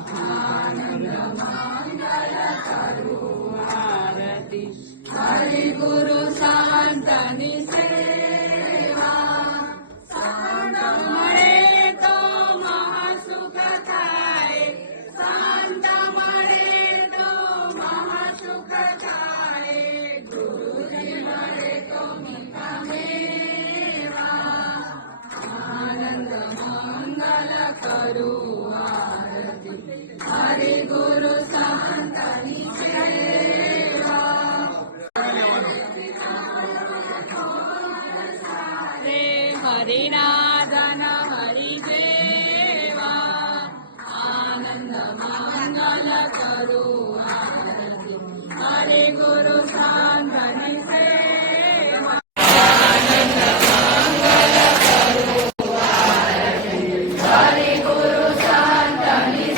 આનંદ મંગલ કરું આરતી હરિ ગુરુ સંતની સેવા સંત મળે તો મહાસુખ થાય સંત મળે તો મહાસુખ થાય ગુરુજી મળે તો મીઠા મેવા આનંદ મંગલ કરું આરતી હરિ ગુરુ સંતની સેવા રે હરિનાદન હરિ દેવા આનંદ મંગલ કરું આરતી હરિ ગુરુ સંતની સેવા હરિ ગુરુ સંતની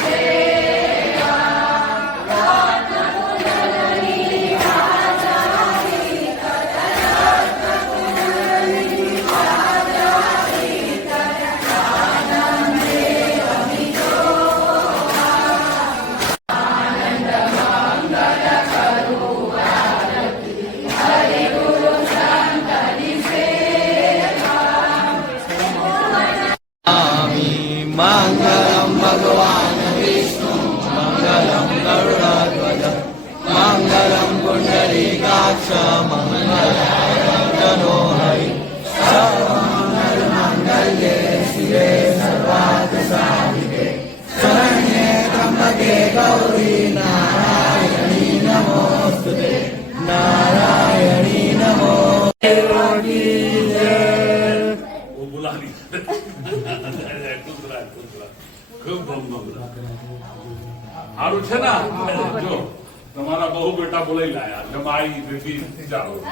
मंगलम भगवान विष्णु मंगलम गरुड़ध्वज मंगलम पुंडरीकाक्ष मंगलायतनो हरि सर्वमंगल मंगल्ये शिवे सर्वार्थ साधिके शरण्ये त्र्यंबके गौरी नारायणी नमोस्तुते नारायणी नमोस्तुते ખૂબ સારું છે ને જો તમારા બહુ બેટા બોલાઈ લાયા જમાઈ બેટી ચાલો